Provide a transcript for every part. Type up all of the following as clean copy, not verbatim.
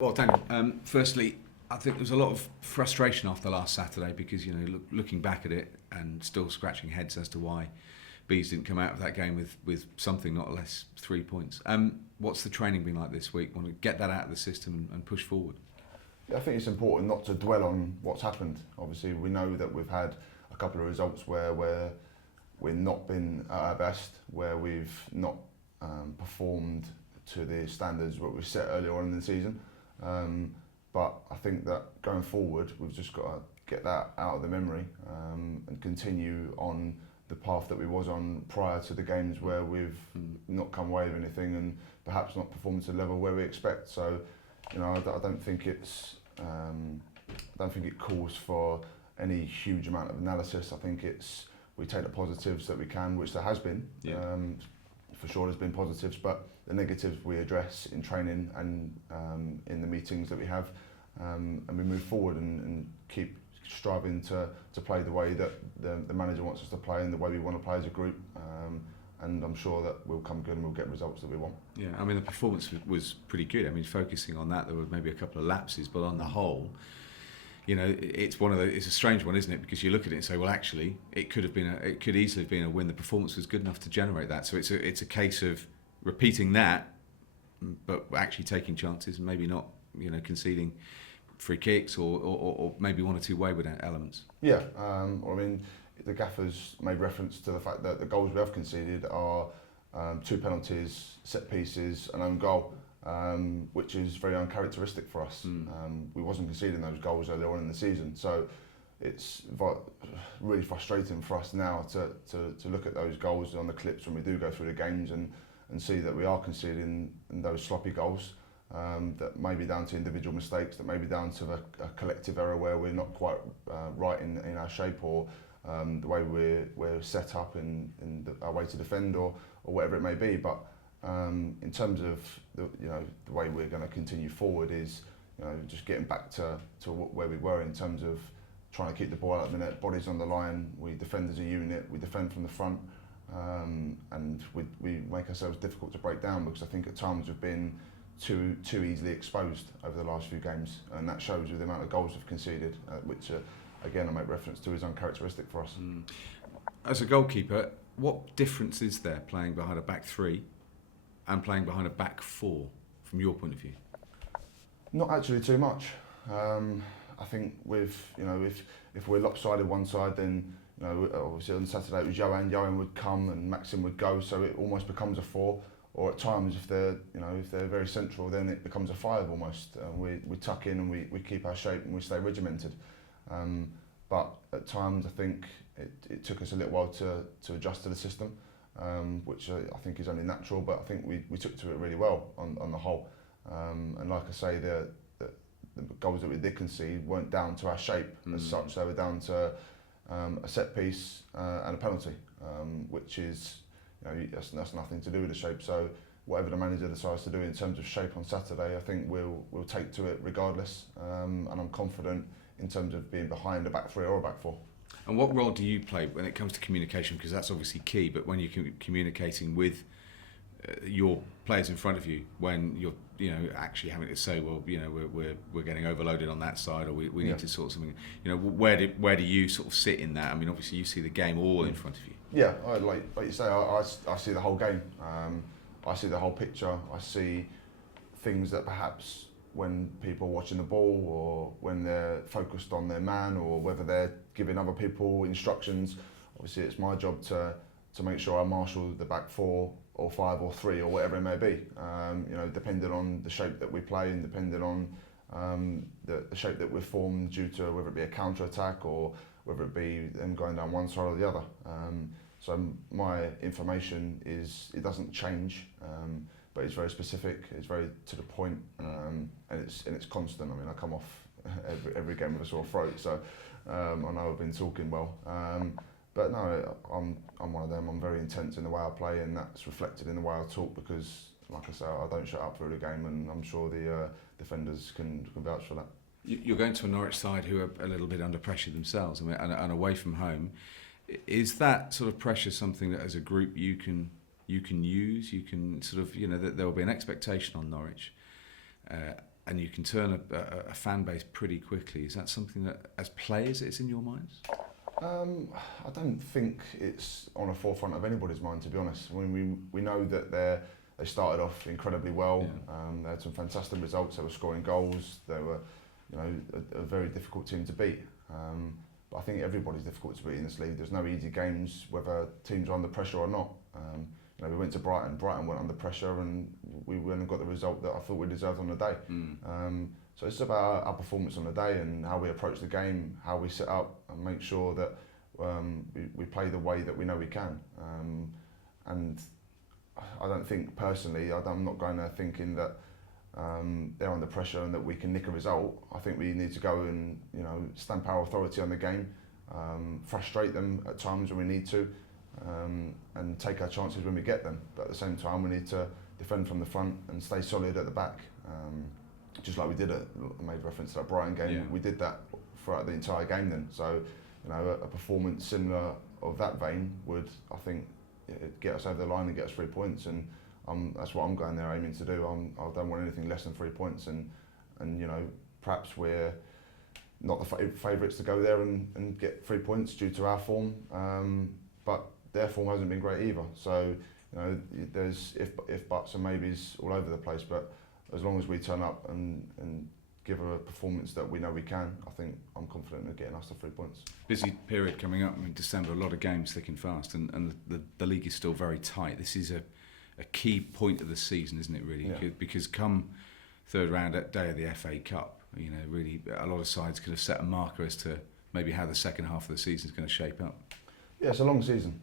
Well, Daniel, firstly, I think there was a lot of frustration after last Saturday because, looking back at it and still scratching heads as to why Bees didn't come out of that game with something, not less 3 points. What's the training been like this week? Want to get that out of the system and push forward? I think it's important not to dwell on what's happened. Obviously, we know that we've had a couple of results where we've not been at our best, where we've not performed to the standards what we set earlier on in the season. But I think that going forward, we've just got to get that out of the memory and continue on the path that we was on prior to the games where we've not come away with anything and perhaps not performed to the level where we expect. So, I don't think it calls for any huge amount of analysis. I think we take the positives that we can, which there has been. Yeah. For sure, there's been positives, but the negatives we address in training and in the meetings that we have, and we move forward and keep striving to play the way that the manager wants us to play and the way we want to play as a group. And I'm sure that we'll come good and we'll get results that we want. Yeah, I mean, the performance was pretty good. I mean, focusing on that, there were maybe a couple of lapses, but on the whole, it's a strange one, isn't it? Because you look at it and say, well, actually, it could easily have been a win. The performance was good enough to generate that. So it's a case of repeating that, but actually taking chances and maybe not, conceding free kicks or maybe one or two wayward elements. Yeah, the gaffers made reference to the fact that the goals we have conceded are 2 penalties, set pieces, an own goal, which is very uncharacteristic for us. We wasn't conceding those goals earlier on in the season, so it's really frustrating for us now to look at those goals on the clips when we do go through the games and see that we are conceding those sloppy goals. That may be down to individual mistakes, that may be down to a collective error where we're not quite right in our shape or the way we're set up in our way to defend or whatever it may be. But in terms of the way we're going to continue forward is just getting back to where we were in terms of trying to keep the ball out of the net, bodies on the line. We defend as a unit, we defend from the front, and we make ourselves difficult to break down because I think at times we've been too easily exposed over the last few games, and that shows with the amount of goals we've conceded, which again I make reference to is uncharacteristic for us. As a goalkeeper, what difference is there playing behind a back three and playing behind a back four from your point of view? Not actually too much. I think if we're lopsided one side, then obviously on Saturday it was Johan would come and Maxim would go, so it almost becomes a 4. Or at times, if they're very central, then it becomes a 5 almost. We tuck in and we keep our shape and we stay regimented. But at times, I think it took us a little while to adjust to the system, which I think is only natural. But I think we took to it really well on the whole. And like I say, the goals that we did concede weren't down to our shape as such. They were down to a set piece and a penalty, which is. That's nothing to do with the shape. So whatever the manager decides to do in terms of shape on Saturday, I think we'll take to it regardless. And I'm confident in terms of being behind a back three or a back four. And what role do you play when it comes to communication? Because that's obviously key. But when you're communicating with your players in front of you, when you're actually having to say, well, we're getting overloaded on that side, or we need to sort something. Where do you sort of sit in that? I mean, obviously you see the game all in front of you. Yeah, like you say, I see the whole game. I see the whole picture. I see things that perhaps when people are watching the ball or when they're focused on their man or whether they're giving other people instructions, obviously it's my job to make sure I marshal the back 4 or 5 or 3 or whatever it may be, depending on the shape that we play and depending on the shape that we're formed due to whether it be a counter-attack or whether it be them going down one side or the other. So my information it doesn't change, but it's very specific, it's very to the point, and it's constant. I mean, I come off every game with a sore throat, so I know I've been talking well. But no, I'm one of them. I'm very intense in the way I play, and that's reflected in the way I talk because, like I say, I don't shut up through the game, and I'm sure the defenders can vouch for that. You're going to a Norwich side who are a little bit under pressure themselves, and away from home. Is that sort of pressure something that, as a group, you can use? You can sort of, there will be an expectation on Norwich, and you can turn a fan base pretty quickly. Is that something that, as players, it's in your minds? I don't think it's on the forefront of anybody's mind, to be honest. We know that they started off incredibly well. Yeah. They had some fantastic results. They were scoring goals. They were, a very difficult team to beat. But I think everybody's difficult to beat in this league. There's no easy games, whether teams are under pressure or not. We went to Brighton. Brighton went under pressure, and we went and got the result that I thought we deserved on the day. So it's about our performance on the day and how we approach the game, how we set up, and make sure that we play the way that we know we can. And I don't think personally, I'm not going there thinking that they're under pressure and that we can nick a result. I think we need to go and stamp our authority on the game, frustrate them at times when we need to, and take our chances when we get them. But at the same time, we need to defend from the front and stay solid at the back. Just like we did I made reference to that Brighton game. Yeah. We did that throughout the entire game then. So, a performance similar of that vein would, I think, get us over the line and get us 3 points. And that's what I'm going there aiming to do. I don't want anything less than 3 points. And perhaps we're not the favourites to go there and get 3 points due to our form. But their form hasn't been great either. So, there's if buts and maybes all over the place. But as long as we turn up and give a performance that we know we can, I think I'm confident in getting us the 3 points. Busy period coming up in December, a lot of games thick and fast, and the league is still very tight. This is a key point of the season, isn't it, really? Yeah. Because come third round day of the FA Cup, really a lot of sides could have set a marker as to maybe how the second half of the season is going to shape up. Yeah, it's a long season.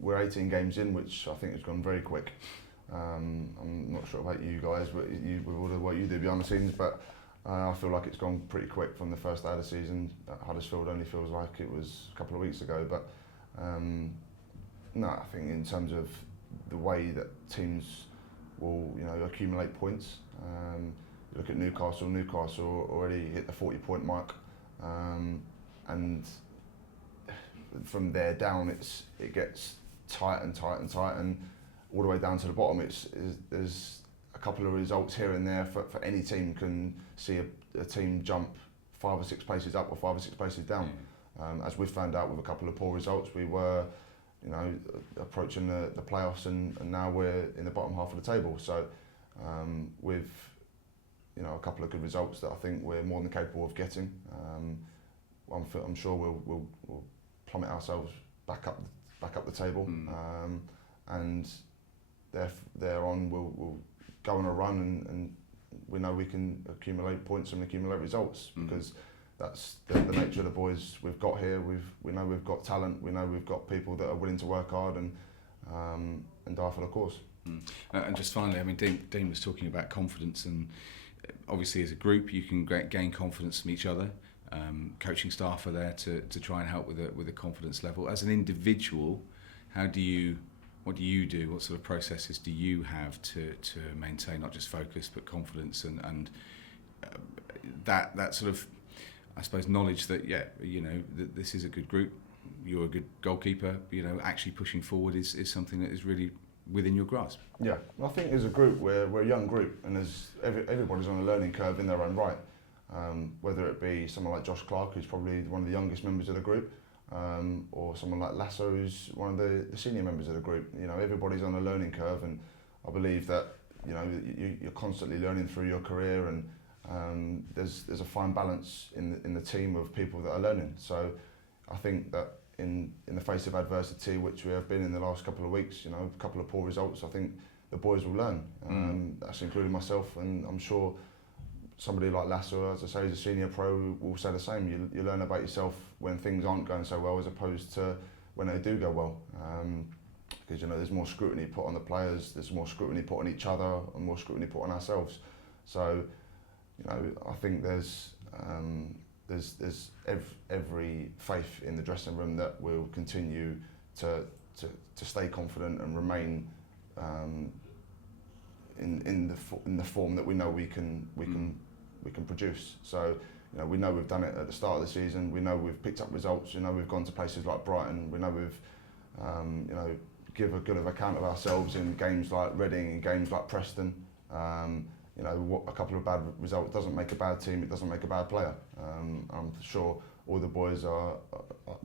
We're 18 games in, which I think has gone very quick. I'm not sure about you guys, but with all the work you do behind the scenes, but I feel like it's gone pretty quick from the first day of the season. Huddersfield only feels like it was a couple of weeks ago, but no, I think in terms of the way that teams will, accumulate points. You look at Newcastle. Newcastle already hit the 40-point mark, and from there down, it gets tight and tight and tight, and all the way down to the bottom. There's a couple of results here and there for any team can see a team jump 5 or 6 places up or 5 or 6 places down. As we've found out with a couple of poor results, we were, approaching the playoffs, and now we're in the bottom half of the table. So with a couple of good results that I think we're more than capable of getting, I'm sure we'll plummet ourselves back up the table, and thereon we'll go on a run, and we know we can accumulate points and accumulate results, because that's the nature of the boys we've got here. We know we've got talent. We know we've got people that are willing to work hard and die for the cause. And just finally, Dean was talking about confidence, and obviously as a group you can gain confidence from each other. Coaching staff are there to try and help with a confidence level. As an individual, what do you do? What sort of processes do you have to maintain not just focus but confidence and that sort of, I suppose, knowledge that that this is a good group. You're a good goalkeeper. Actually pushing forward is something that is really within your grasp. Yeah, I think as a group we're a young group, and everybody's on a learning curve in their own right. Whether it be someone like Josh Clark, who's probably one of the youngest members of the group, or someone like Lasso, who's one of the senior members of the group. Everybody's on a learning curve, and I believe that you're constantly learning through your career, and there's a fine balance in the team of people that are learning. So I think that in the face of adversity, which we have been in the last couple of weeks, a couple of poor results, I think the boys will learn. That's including myself, and I'm sure somebody like Lasso, as I say, is a senior pro, will say the same. You learn about yourself when things aren't going so well, as opposed to when they do go well. Because there's more scrutiny put on the players, there's more scrutiny put on each other, and more scrutiny put on ourselves. So, I think there's every faith in the dressing room that we'll continue to stay confident and remain in the form that we know we can produce. So we know we've done it at the start of the season. We know we've picked up results. We've gone to places like Brighton. We know we've give a good of account of ourselves in games like Reading and games like Preston. you know, a couple of bad results doesn't make a bad team, it doesn't make a bad player. I'm sure all the boys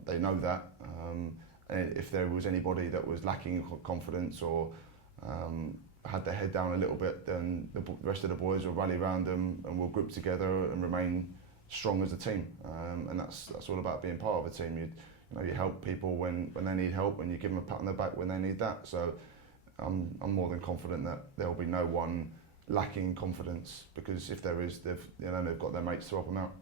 they know that. And if there was anybody that was lacking confidence or had their head down a little bit, then the rest of the boys will rally around them and we'll group together and remain strong as a team. And that's all about being part of a team. You help people when they need help, and you give them a pat on the back when they need that. So I'm more than confident that there will be no one lacking confidence, because if there is, they've got their mates to help them out.